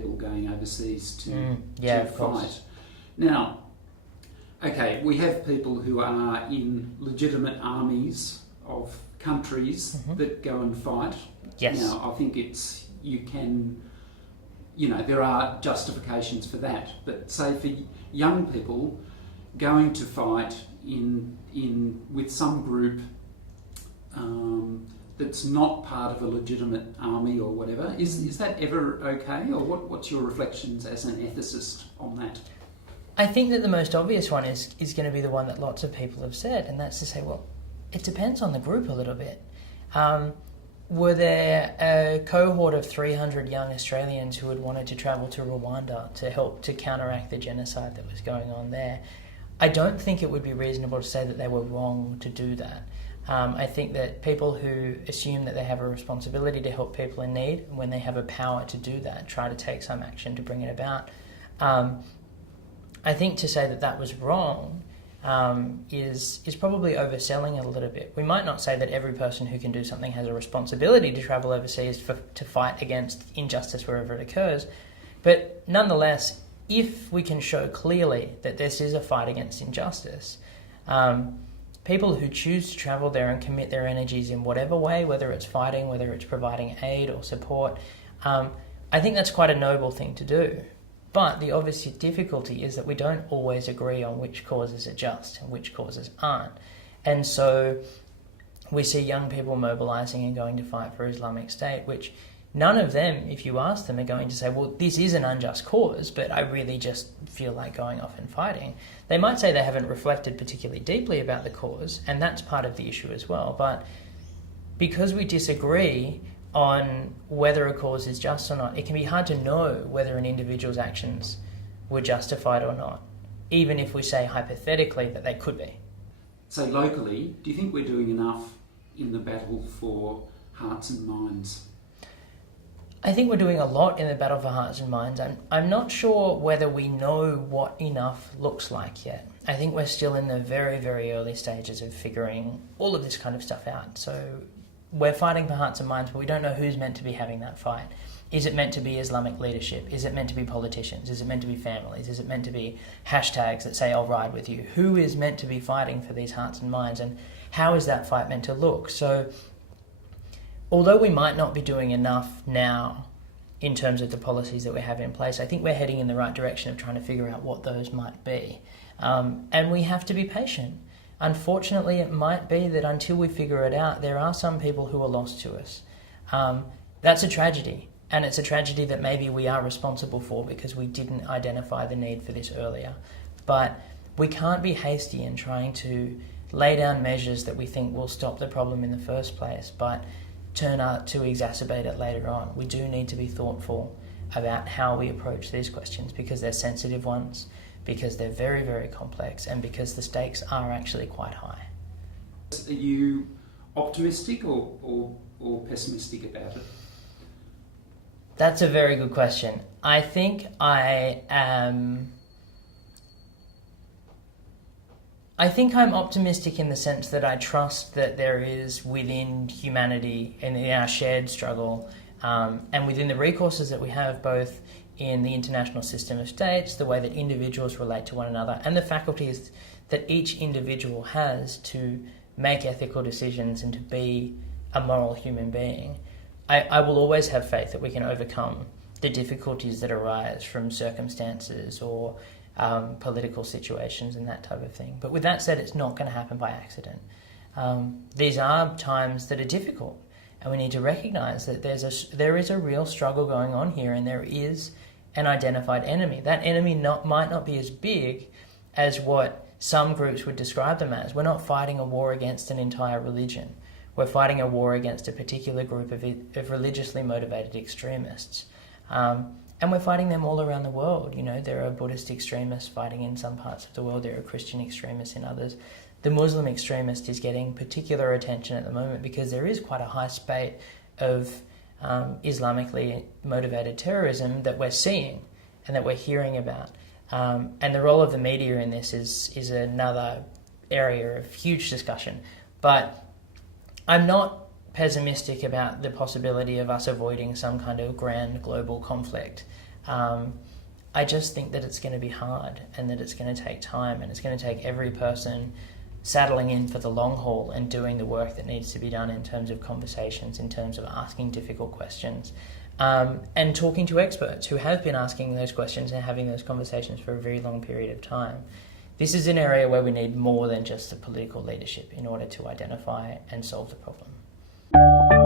people going overseas to of fight. course. Now, okay, we have people who are in legitimate armies of countries that go and fight. Yes. Now, I think there are justifications for that. But say for young people going to fight with some group that's not part of a legitimate army or whatever, is that ever okay? Or what's your reflections as an ethicist on that? I think that the most obvious one is going to be the one that lots of people have said, and that's to say, well, it depends on the group a little bit. Were there a cohort of 300 young Australians who had wanted to travel to Rwanda to help to counteract the genocide that was going on there? I don't think it would be reasonable to say that they were wrong to do that. I think that people who assume that they have a responsibility to help people in need, when they have a power to do that, try to take some action to bring it about. I think to say that that was wrong is probably overselling it a little bit. We might not say that every person who can do something has a responsibility to travel overseas to fight against injustice wherever it occurs, but nonetheless, if we can show clearly that this is a fight against injustice, people who choose to travel there and commit their energies in whatever way, whether it's fighting, whether it's providing aid or support, I think that's quite a noble thing to do. But the obvious difficulty is that we don't always agree on which causes are just and which causes aren't. And so we see young people mobilising and going to fight for Islamic State, which none of them, if you ask them, are going to say, well, this is an unjust cause, but I really just feel like going off and fighting. They might say they haven't reflected particularly deeply about the cause, and that's part of the issue as well. But because we disagree on whether a cause is just or not, it can be hard to know whether an individual's actions were justified or not, even if we say hypothetically that they could be. So locally, do you think we're doing enough in the battle for hearts and minds? I think we're doing a lot in the battle for hearts and minds. I'm not sure whether we know what enough looks like yet. I think we're still in the very, very early stages of figuring all of this kind of stuff out. So we're fighting for hearts and minds, but we don't know who's meant to be having that fight. Is it meant to be Islamic leadership? Is it meant to be politicians? Is it meant to be families? Is it meant to be hashtags that say, I'll ride with you? Who is meant to be fighting for these hearts and minds? And how is that fight meant to look? So although we might not be doing enough now in terms of the policies that we have in place, I think we're heading in the right direction of trying to figure out what those might be. And we have to be patient. Unfortunately, it might be that until we figure it out, there are some people who are lost to us. That's a tragedy, and it's a tragedy that maybe we are responsible for because we didn't identify the need for this earlier. But we can't be hasty in trying to lay down measures that we think will stop the problem in the first place, but turn out to exacerbate it later on. We do need to be thoughtful about how we approach these questions because they're sensitive ones, because they're very, very complex, and because the stakes are actually quite high. Are you optimistic or pessimistic about it? That's a very good question. I think I'm optimistic in the sense that I trust that there is within humanity and in our shared struggle and within the recourses that we have both in the international system of states, the way that individuals relate to one another, and the faculties that each individual has to make ethical decisions and to be a moral human being. I will always have faith that we can overcome the difficulties that arise from circumstances or political situations and that type of thing. But with that said, it's not going to happen by accident. These are times that are difficult, and we need to recognise that there is a real struggle going on here, and there is an identified enemy. That enemy might not be as big as what some groups would describe them as. We're not fighting a war against an entire religion. We're fighting a war against a particular group of religiously motivated extremists. And we're fighting them all around the world. You know, there are Buddhist extremists fighting in some parts of the world. There are Christian extremists in others. The Muslim extremist is getting particular attention at the moment because there is quite a high spate of Islamically motivated terrorism that we're seeing and that we're hearing about. And the role of the media in this is another area of huge discussion. But I'm not pessimistic about the possibility of us avoiding some kind of grand global conflict. I just think that it's going to be hard and that it's going to take time, and it's going to take every person saddling in for the long haul and doing the work that needs to be done in terms of conversations, in terms of asking difficult questions, and talking to experts who have been asking those questions and having those conversations for a very long period of time. This is an area where we need more than just the political leadership in order to identify and solve the problem.